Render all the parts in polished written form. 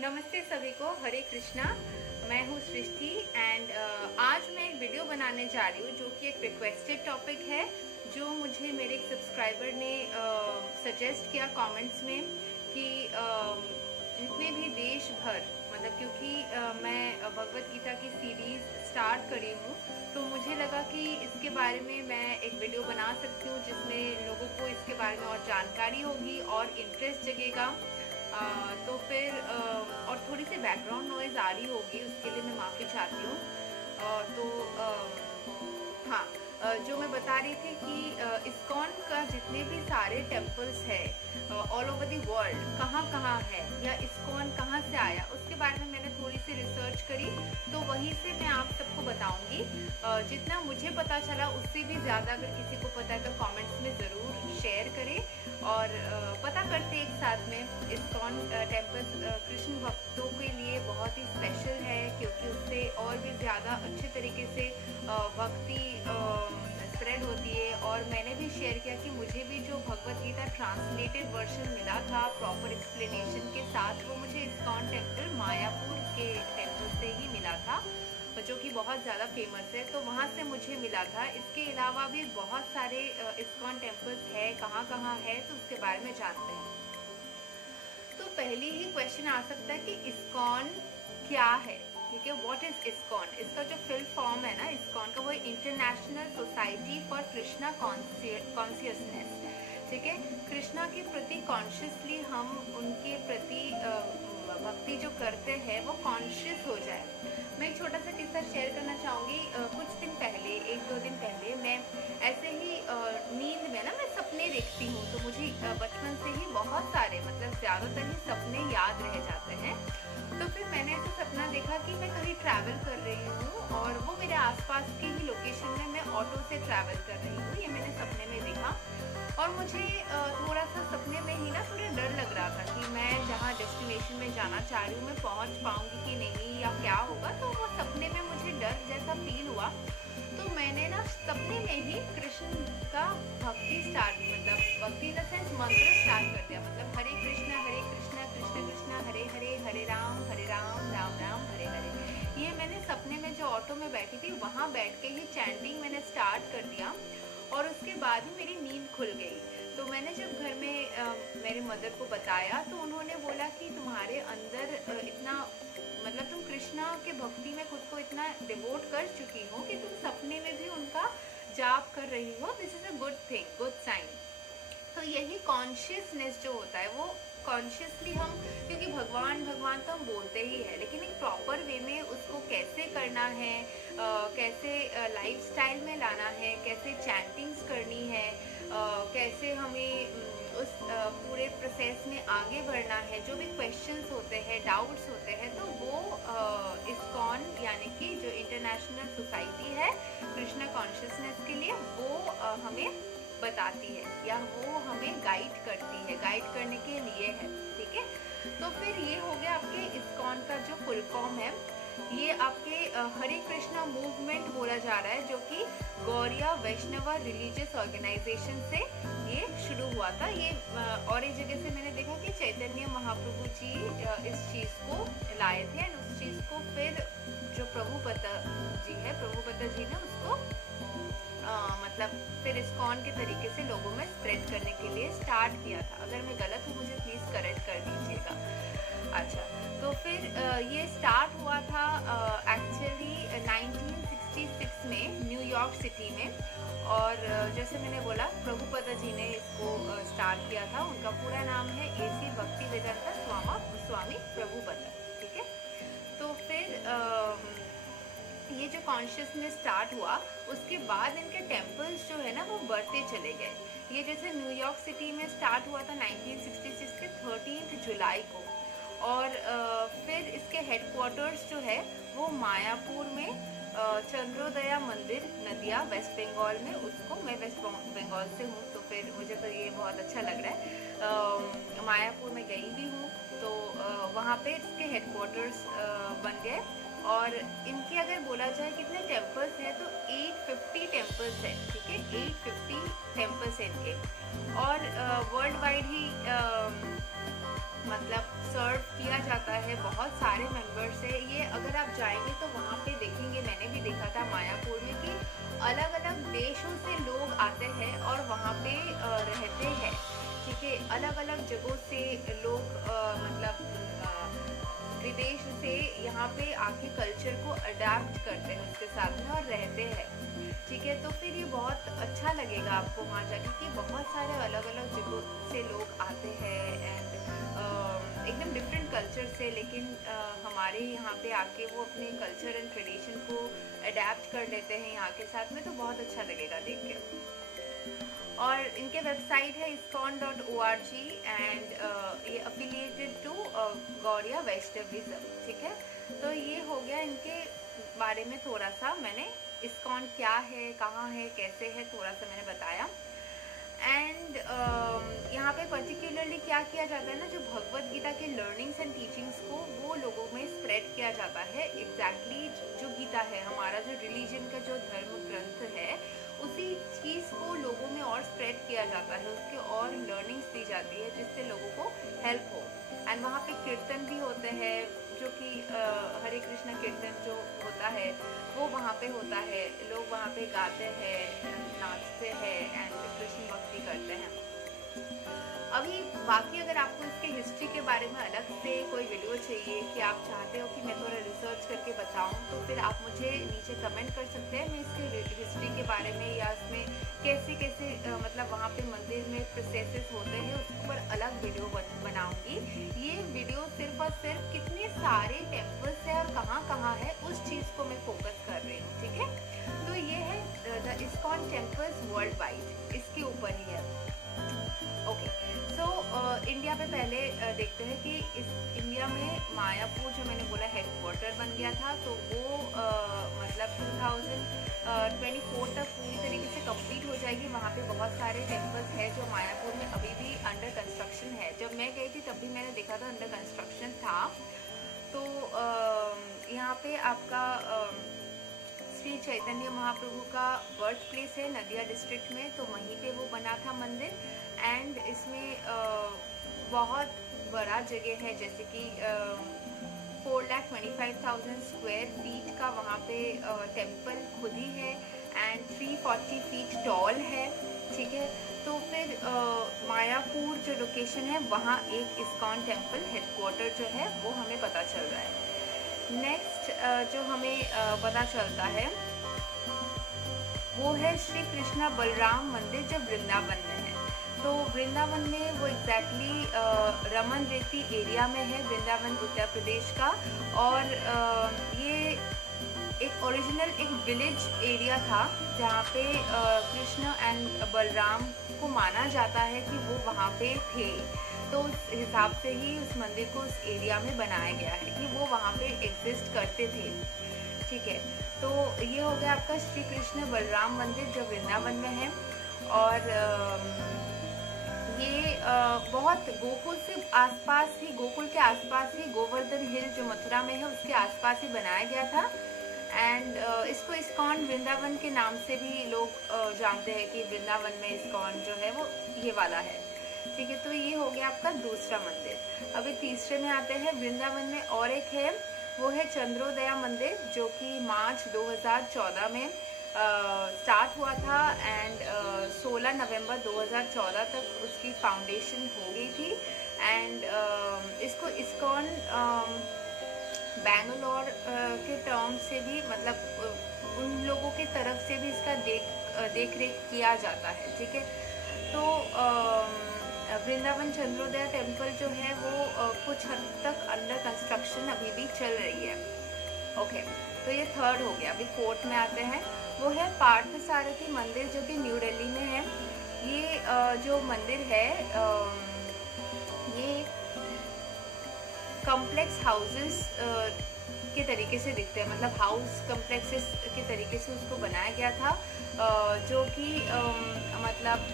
नमस्ते सभी को, हरे कृष्णा। मैं हूँ सृष्टि एंड आज मैं एक वीडियो बनाने जा रही हूँ जो कि एक रिक्वेस्टेड टॉपिक है, जो मुझे मेरे एक सब्सक्राइबर ने सजेस्ट किया कमेंट्स में कि जितने भी देश भर मतलब क्योंकि मैं भगवत गीता की सीरीज़ स्टार्ट करी हूँ, तो मुझे लगा कि इसके बारे में मैं एक वीडियो बना सकती हूँ जिसमें लोगों को इसके बारे में और जानकारी होगी और इंटरेस्ट जगेगा। तो फिर और थोड़ी सी बैकग्राउंड नॉइज़ आ रही होगी, उसके लिए मैं माफ़ी चाहती हूँ। हाँ, जो मैं बता रही थी कि इस्कॉन का जितने भी सारे टेम्पल्स है ऑल ओवर दी वर्ल्ड कहाँ कहाँ है या इस्कॉन कहाँ से आया, उसके बारे में मैंने थोड़ी सी रिसर्च करी, तो वहीं से मैं आप सबको बताऊंगी। जितना मुझे पता चला उससे भी ज़्यादा अगर किसी को पता है तो कमेंट्स में ज़रूर शेयर करें और पता करते एक साथ में। इस्कॉन टेम्पल्स कृष्ण भक्तों के लिए बहुत ही स्पेशल है क्योंकि उससे और भी ज़्यादा अच्छे तरीके से भक्ति स्प्रेड होती है। और मैंने भी शेयर किया कि मुझे भी जो भगवत गीता ट्रांसलेटेड वर्जन मिला था प्रॉपर एक्सप्लेनेशन के साथ, वो मुझे इस्कॉन टेम्पल मायापुर के टेम्पल से ही मिला था, जो कि बहुत ज़्यादा फेमस है, तो वहाँ से मुझे मिला था। इसके अलावा भी बहुत सारे इस्कॉन टेम्पल्स है, कहाँ कहाँ है, तो उसके बारे में जानते हैं। तो पहले ही क्वेश्चन आ सकता है कि इस्कॉन क्या है, ठीक है। What is ISKCON? इसका जो फुल फॉर्म है ना इस्कॉन का, वो international society for Krishna consciousness, ठीक है। कृष्णा के प्रति कॉन्शियसली हम उनके प्रति भक्ति जो करते हैं वो कॉन्शियस हो जाए। मैं एक छोटा सा किस्सा शेयर करना चाहूँगी। कुछ दिन पहले, एक दो दिन पहले, मैं ऐसे ही नींद में ना मैं सपने देखती हूँ, तो मुझे बचपन से ही बहुत सारे मतलब ज़्यादातर ही सपने याद रह जाते हैं। तो फिर मैंने ऐसा सपना देखा कि मैं कहीं ट्रैवल कर रही हूँ और वो मेरे आसपास की ही लोकेशन में मैं ऑटो से ट्रैवल कर रही हूँ, ये मैंने सपने में देखा। और मुझे थोड़ा सा सपने में ही ना थोड़ा डर लग रहा था कि मैं जहाँ डेस्टिनेशन में जाना चाह रही हूँ मैं पहुँच पाऊँगी कि नहीं या क्या होगा। तो वो सपने में मुझे डर जैसा फील हुआ, तो मैंने ना सपने में ही कृष्ण का भक्ति स्टार्ट, मतलब भक्ति इन द सेंस मंत्र स्टार्ट कर दिया। मतलब हरे कृष्णा कृष्ण कृष्ण हरे हरे, हरे राम राम राम हरे हरे। ये मैंने सपने में जो ऑटो में बैठी थी वहाँ बैठ के ही चैंटिंग मैंने स्टार्ट कर दिया और उसके बाद ही मेरी नींद खुल गई। तो मैंने जब घर में मेरे मदर को बताया तो उन्होंने बोला कि तुम्हारे अंदर इतना मतलब तुम कृष्णा के भक्ति में खुद को इतना डिवोट कर चुकी हो कि तुम सपने में भी उनका जाप कर रही हो। This is a good thing, good sign. तो यही कॉन्शियसनेस जो होता है वो कॉन्शियसली हम, क्योंकि भगवान भगवान तो हम बोलते ही है, लेकिन एक प्रॉपर वे में उसको कैसे करना है, कैसे लाइफस्टाइल में लाना है, कैसे चैंटिंग्स करनी है, कैसे हमें उस पूरे प्रोसेस में आगे बढ़ना है, जो भी क्वेश्चंस होते हैं, डाउट्स होते हैं, तो वो इस्कॉन यानी कि जो इंटरनेशनल सोसाइटी है कृष्णा कॉन्शियसनेस के लिए, वो हमें बताती है या वो हमें गाइड करती है, गाइड करने के लिए है, ठीक है। तो फिर ये हो गया आपके इस्कॉन का जो फुल फॉर्म है। ये आपके हरे कृष्णा मूवमेंट बोला जा रहा है, जो कि गौरिया वैष्णव रिलीजियस ऑर्गेनाइजेशन से ये शुरू हुआ था। ये और एक जगह से मैंने देखा कि चैतन्य महाप्रभु जी इस चीज़ को लाए थे एंड उस चीज़ को फिर जो प्रभुपद जी है, प्रभुपद जी ने उसको मतलब फिर इस्कॉन के तरीके से लोगों में स्प्रेड करने के लिए स्टार्ट किया था। अगर मैं गलत हूँ मुझे प्लीज़ करेक्ट कर दीजिएगा। अच्छा, तो फिर ये स्टार्ट हुआ था एक्चुअली 1966 में न्यूयॉर्क सिटी में। और जैसे मैंने बोला प्रभुपद जी ने इसको स्टार्ट किया था। उनका पूरा नाम है AC भक्तिवेदांता स्वामी प्रभुपद, ठीक है। तो फिर ये जो कॉन्शियसनेस स्टार्ट हुआ उसके बाद इनके टेम्पल्स जो है ना वो बढ़ते चले गए। ये जैसे न्यूयॉर्क सिटी में स्टार्ट हुआ था 1966 के 13 जुलाई को, और फिर इसके हेडक्वार्टर्स जो है वो मायापुर में चंद्रोदया मंदिर नदिया वेस्ट बंगाल में, उसको मैं वेस्ट बंगाल से हूँ तो फिर मुझे तो ये बहुत अच्छा लग रहा है। मायापुर में गई भी हूँ, तो वहाँ पे इसके हेडक्वार्टर्स बन गए। और इनके अगर बोला जाए कितने टेम्पल्स हैं तो 850 टेम्पल्स हैं, ठीक है। 850 टेम्पल्स हैं इनके, और वर्ल्ड वाइड ही मतलब सर्व किया जाता है बहुत अलग अलग देशों से लोग आते हैं और वहाँ पे रहते हैं। ठीक है, अलग अलग जगहों से लोग मतलब विदेश से यहाँ पे आके कल्चर को अडाप्ट करते हैं उसके साथ में और रहते हैं। ठीक है, तो फिर ये बहुत अच्छा लगेगा आपको वहाँ जाके कि बहुत सारे अलग अलग जगहों से लोग आते हैं एंड एकदम डिफरेंट कल्चर से, लेकिन हमारे यहाँ पे आके वो अपने कल्चर एंड ट्रेडिशन को अडेप्ट कर लेते हैं यहाँ के साथ में, तो बहुत अच्छा लगेगा देख के। और इनके वेबसाइट है iskcon.org एंड ये अफिलिएटेड टू गौड़िया वैष्णविज्म। ठीक है, तो ये हो गया इनके बारे में थोड़ा सा, मैंने इस्कॉन क्या है, कहाँ है, कैसे है, थोड़ा सा मैंने बताया। एंड यहाँ पे पर्टिकुलरली क्या किया जाता है ना, जो भगवत गीता के लर्निंग्स एंड टीचिंग्स को वो लोगों में स्प्रेड किया जाता है। एग्जैक्टली जो गीता है, हमारा जो रिलीजन का जो धर्म ग्रंथ है, उसी चीज़ को लोगों में और स्प्रेड किया जाता है, उसके और लर्निंग्स दी जाती है जिससे लोगों को हेल्प हो। एंड वहाँ पे कीर्तन भी होते हैं, जो कि हरे कृष्णा कीर्तन जो होता है वो वहाँ पे होता है, लोग वहाँ पे गाते हैं, नाचते हैं एंड कृष्ण भक्ति करते हैं। अभी बाकी अगर आपको इसके हिस्ट्री के बारे में अलग से कोई वीडियो चाहिए कि आप चाहते हो कि मैं थोड़ा रिसर्च करके बताऊं, तो फिर आप मुझे नीचे कमेंट कर सकते हैं। मैं इसके हिस्ट्री के बारे में या इसमें कैसे कैसे मतलब वहाँ पे मंदिर में प्रोसेसेस होते हैं उसके ऊपर अलग वीडियो बनाऊंगी। ये वीडियो सिर्फ और सिर्फ कितने सारे टेम्पल्स है और कहाँ कहाँ है उस चीज़ को मैं फोकस कर रही हूँ। ठीक है, तो ये है the ISKCON temples world wide, इसके ऊपर ही है। ओके, सो इंडिया पे पहले देखते हैं कि इस इंडिया में मायापुर जो मैंने बोला हेडक्वार्टर बन गया था, तो वो मतलब 2024 तक पूरी तरीके से कंप्लीट हो जाएगी। वहाँ पे बहुत सारे टेम्पल्स हैं जो मायापुर में अभी भी अंडर कंस्ट्रक्शन है। जब मैं गई थी तब भी मैंने देखा था अंडर कंस्ट्रक्शन था। तो यहाँ पे आपका श्री चैतन्य महाप्रभु का बर्थ प्लेस है नदिया डिस्ट्रिक्ट में, तो वहीं पे वो बना था मंदिर। एंड इसमें बहुत बड़ा जगह है, जैसे कि 4,25,000 स्क्वायर फीट का वहाँ पे टेम्पल खुद ही है एंड 340 फीट टॉल है। ठीक है, तो फिर मायापुर जो लोकेशन है वहाँ एक इस्कॉन टेम्पल हेडक्वार्टर जो है वो हमें पता चल रहा है। नेक्स्ट जो हमें पता चलता है वो है श्री कृष्णा बलराम मंदिर जो वृंदावन में है। तो वृंदावन में वो एग्जैक्टली रमन रेती एरिया में है, वृंदावन उत्तर प्रदेश का। और ये एक ओरिजिनल एक विलेज एरिया था जहाँ पे कृष्ण एंड बलराम को माना जाता है कि वो वहाँ पे थे। तो उस हिसाब से ही उस मंदिर को उस एरिया में बनाया गया है कि वो वहाँ पे एग्जिस्ट करते थे। ठीक है, तो ये हो गया आपका श्री कृष्ण बलराम मंदिर जो वृंदावन में है। और ये बहुत गोकुल से आसपास ही, गोकुल के आसपास ही गोवर्धन हिल जो मथुरा में है उसके आसपास ही बनाया गया था। एंड इसको इस्कॉन वृंदावन के नाम से भी लोग जानते हैं कि वृंदावन में इस्कॉन जो है वो ये वाला है। ठीक है, तो ये हो गया आपका दूसरा मंदिर। अभी तीसरे में आते हैं। वृंदावन में और एक है, वो है चंद्रोदया मंदिर जो कि मार्च 2014 में स्टार्ट हुआ था एंड 16 नवंबर 2014 तक उसकी फाउंडेशन हो गई थी। एंड इसको इस्कॉन बैंगलोर के टर्म से भी, मतलब उन लोगों की तरफ से भी इसका देख रेख किया जाता है। ठीक है, तो वृंदावन चंद्रोदया टेम्पल जो है वो कुछ हद तक अंडर कंस्ट्रक्शन अभी भी चल रही है। ओके, तो ये थर्ड हो गया। अभी फोर्थ में आते हैं, वो है पार्थसारथी मंदिर जो कि न्यू दिल्ली में है। ये जो मंदिर है ये कॉम्प्लेक्स हाउसेस के तरीके से दिखते हैं, मतलब हाउस कॉम्प्लेक्सेस के तरीके से उसको बनाया गया था, जो कि मतलब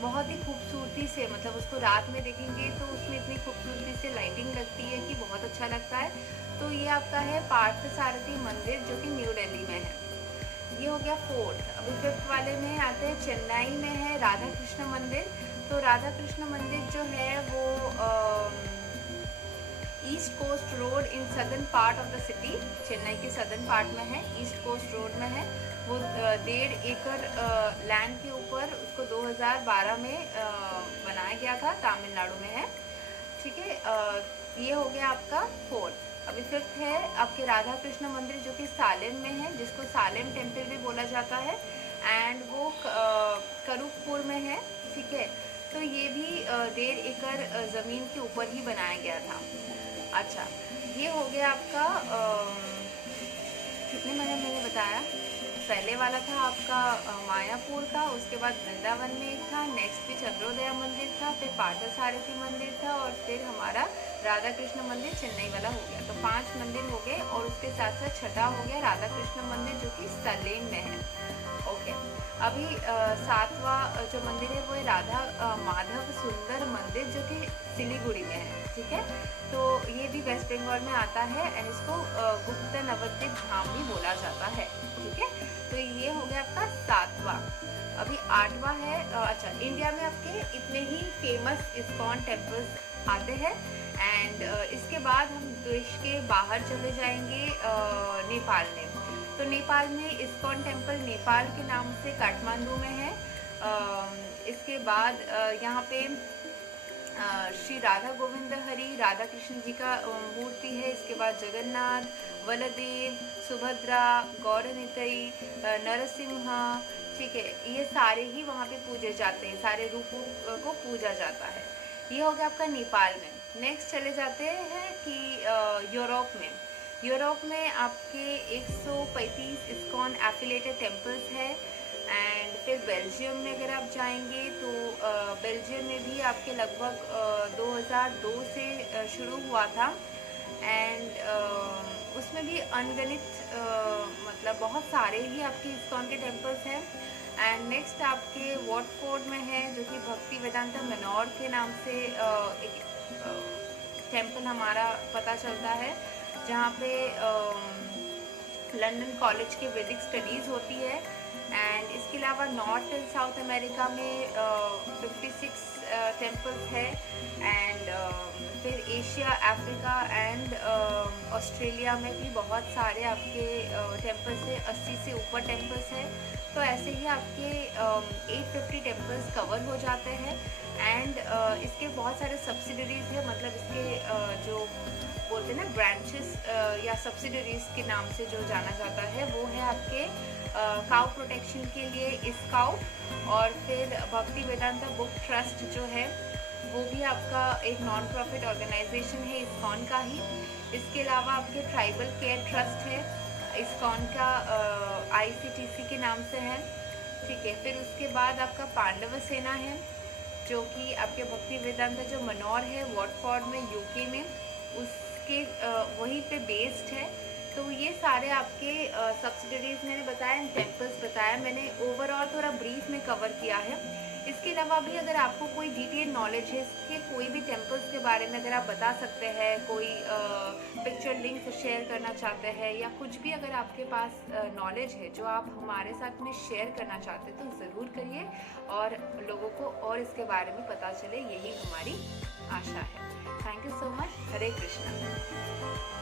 बहुत ही खूबसूरती से, मतलब उसको रात में देखेंगे तो उसमें इतनी खूबसूरती से लाइटिंग लगती है कि बहुत अच्छा लगता है। तो ये आपका है पार्थसारथी मंदिर जो कि न्यू दिल्ली में है। ये हो गया फोर्थ। अभी फिफ्थ वाले में आते हैं, चेन्नई में है राधा कृष्ण मंदिर। तो राधा कृष्ण मंदिर जो है वो East Coast Road in southern part of the city, Chennai के सदर्न पार्ट में है, ईस्ट कोस्ट रोड में है वो। 1.5 एकड़ लैंड के ऊपर उसको 2012 में बनाया गया था, तमिलनाडु में है। ठीक है, ये हो गया आपका 4। अभी 5th है आपके राधा कृष्ण मंदिर जो कि सालेम में है, जिसको सालेम टेम्पल भी बोला जाता है, एंड वो करूखपुर में है। ठीक है, तो ये भी 1.5 एकड़ ज़मीन के ऊपर ही बनाया गया था। अच्छा, ये हो गया आपका कितने मैंने बताया, पहले वाला था आपका मायापुर का, उसके बाद वृंदावन में एक था, नेक्स्ट भी चंद्रोदया मंदिर था, फिर पार्थसारथी मंदिर था, और फिर हमारा राधा कृष्ण मंदिर चेन्नई वाला हो गया। तो 5 मंदिर हो गए, और उसके साथ साथ छठा हो गया राधा कृष्ण मंदिर जो कि सलेम में है। ओके, अभी 7वां जो मंदिर है वो है राधा माधव सुंदर मंदिर जो कि सिलीगुड़ी में है। ठीक है, तो ये भी वेस्ट बंगाल में आता है, एंड इसको गुप्त नवद्वीप धाम भी बोला जाता है। ठीक है, तो ये हो गया आपका 7वां। अभी 8वां है, अच्छा, इंडिया में आपके इतने ही फेमस इस्कॉन टेम्पल्स आते हैं, एंड इसके बाद हम देश के बाहर चले जाएंगे नेपाल में। तो नेपाल में इस्कॉन टेम्पल नेपाल के नाम से काठमांडू में है। इसके बाद यहाँ पे श्री राधा गोविंद हरि राधा कृष्ण जी का मूर्ति है। इसके बाद जगन्नाथ, बलदेव, सुभद्रा, गौरनिताई, नरसिम्हा, ठीक है, ये सारे ही वहाँ पे पूजे जाते हैं, सारे रूपों को पूजा जाता है। ये हो गया आपका नेपाल में। नेक्स्ट चले जाते हैं कि यूरोप में आपके 135 इस्कॉन एफिलिएटेड टेम्पल्स है। एंड फिर बेल्जियम में अगर आप जाएंगे तो बेल्जियम में भी आपके लगभग 2002 से शुरू हुआ था, एंड उसमें भी अनगिनत मतलब बहुत सारे ही आपके इस्कॉन के टेम्पल्स हैं। एंड नेक्स्ट आपके वॉटफोर्ड में है जो कि भक्ति वेदांता मनोर के नाम से एक टेम्पल हमारा पता चलता है, जहाँ पे लंदन कॉलेज के वैदिक स्टडीज़ होती है। एंड इसके अलावा नॉर्थ एंड साउथ अमेरिका में 56 टेम्पल्स है, एंड फिर एशिया, अफ्रीका एंड ऑस्ट्रेलिया में भी बहुत सारे आपके टेम्पल्स है, 80 से ऊपर टेम्पल्स है। तो ऐसे ही आपके 850 टेम्पल्स कवर हो जाते हैं। एंड इसके बहुत सारे सब्सिडरीज है, मतलब इसके जो बोलते हैं ना ब्रांचेस या सब्सिडरीज के नाम से जो जाना जाता है, वो है आपके काउ प्रोटेक्शन के लिए स्काउट, और फिर भक्ति वेदांता बुक ट्रस्ट जो है वो भी आपका एक नॉन प्रॉफिट ऑर्गेनाइजेशन है इस्कॉन का ही। इसके अलावा आपके ट्राइबल केयर ट्रस्ट है इस्कॉन का, ICTC के नाम से है। ठीक है, फिर उसके बाद आपका पांडव सेना है जो कि आपके भक्ति वेदांता जो मनोर है वॉटफोर्ड में UK में, उसके वहीं पे बेस्ड है। तो ये सारे आपके सब्सिडरीज मैंने बताया, टेम्पल्स बताया मैंने, ओवरऑल थोड़ा ब्रीफ में कवर किया है। इसके अलावा भी अगर आपको कोई डिटेल नॉलेज है इसके कोई भी टेम्पल्स के बारे में अगर आप बता सकते हैं, कोई पिक्चर लिंक शेयर करना चाहते हैं, या कुछ भी अगर आपके पास नॉलेज है जो आप हमारे साथ में शेयर करना चाहते हैं, तो ज़रूर करिए और लोगों को और इसके बारे में पता चले, यही हमारी आशा है। Thank you so much. Hare Krishna.